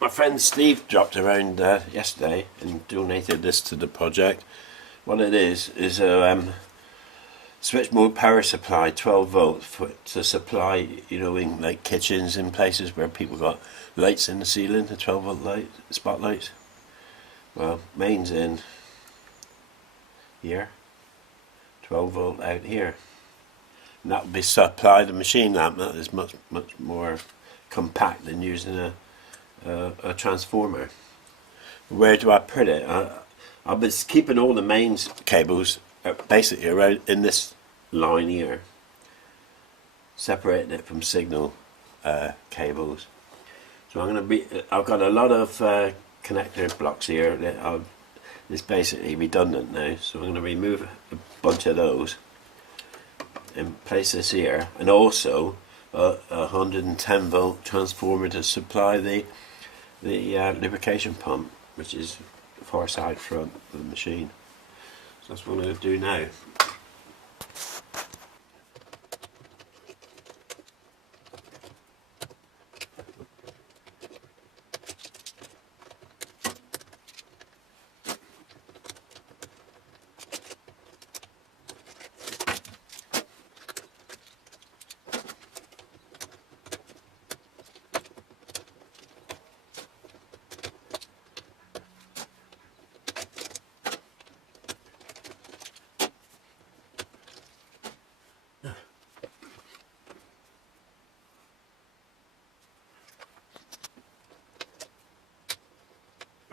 My friend Steve dropped around yesterday and donated this to the project. What it is a switch mode power supply, 12 volts, to supply, you know, in like kitchens and places where people got lights in the ceiling, the 12 volt light spotlights. Well, mains in here, 12 volt out here, and that would be supplied a machine lamp. That is much more compact than using a transformer. Where do I put it? I was keeping all the mains cables basically around in this line here, separating it from signal cables. So I've got a lot of connector blocks here that it's basically redundant now, so I'm going to remove a bunch of those and place this here, and also a 110 volt transformer to supply the lubrication pump, which is the far side front of the machine. So that's what I'm going to do now.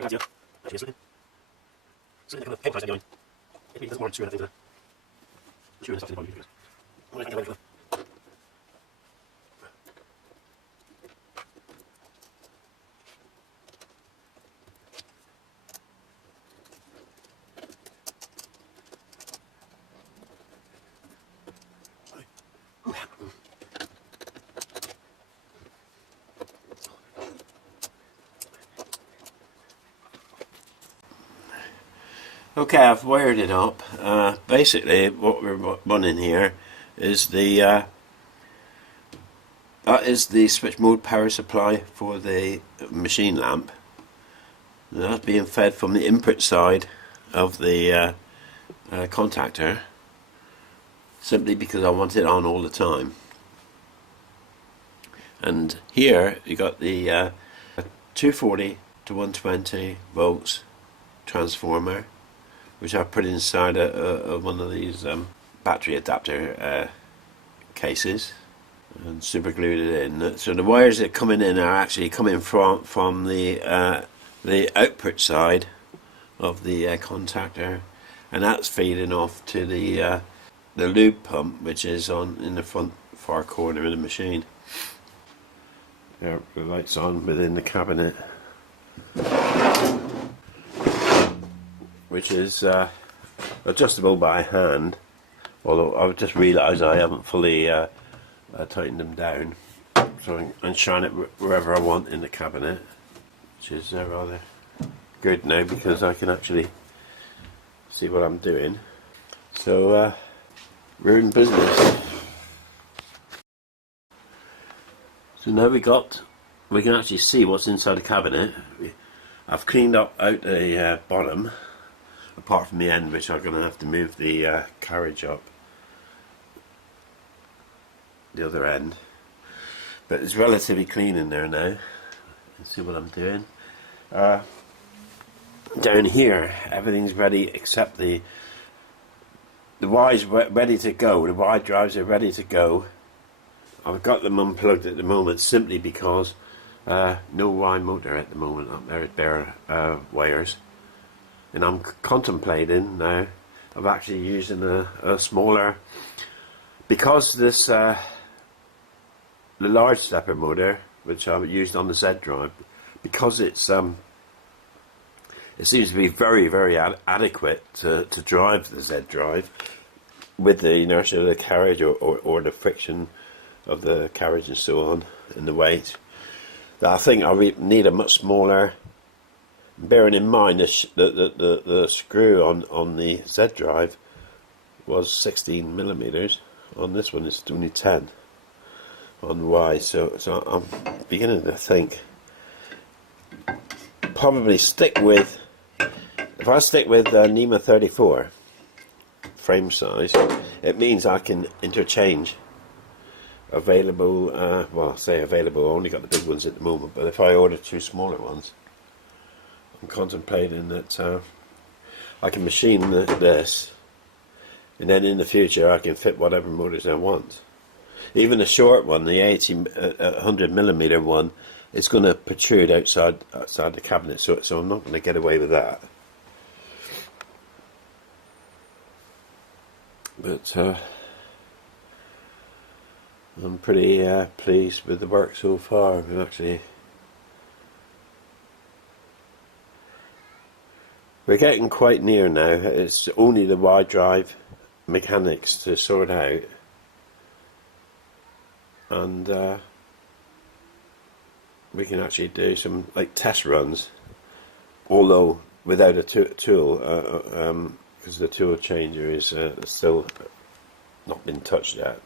Yeah, actually, so the paper going. It doesn't want to anything to the stuff in the body. Okay, I've wired it up. Basically, what we're running here is that is the switch mode power supply for the machine lamp. And that's being fed from the input side of the contactor, simply because I want it on all the time. And here you got the 240 to 120 volts transformer, which I put inside one of these battery adapter cases and super glued it in. So the wires that are coming in are actually coming from the output side of the contactor, and that's feeding off to the lube pump, which is in the front far corner of the machine. There, the light's on within the cabinet, which is adjustable by hand, although I've just realised I haven't fully tightened them down, so I can shine it wherever I want in the cabinet, which is rather good now because I can actually see what I'm doing. So we're in business. So now we can actually see what's inside the cabinet. I've cleaned out the bottom, apart from the end, which I'm going to have to move the carriage up the other end, but it's relatively clean in there now. Let's see what I'm doing. Down here everything's ready except the Y's ready to go. The Y drives are ready to go. I've got them unplugged at the moment simply because no Y motor at the moment up there, bare wires. And I'm contemplating now of actually using a smaller, because this the large stepper motor, which I used on the Z drive, because it seems to be very adequate to drive the Z drive with the inertia of the carriage or the friction of the carriage and so on, and the weight, that I think I need a much smaller. Bearing in mind the screw on the Z drive was 16 millimeters. On this one it's only 10 on Y. So I'm beginning to think probably stick with, if I stick with NEMA 34 frame size, it means I can interchange available, well, I say available, I only got the big ones at the moment, but if I order 2 smaller ones, I'm contemplating that I can machine this, and then in the future I can fit whatever motors I want. Even the short one, the 100mm one, is going to protrude outside the cabinet, so I'm not going to get away with that. But I'm pretty pleased with the work so far. We're getting quite near now. It's only the wide drive mechanics to sort out, and we can actually do some like test runs, although without a tool, because the tool changer is still not been touched yet.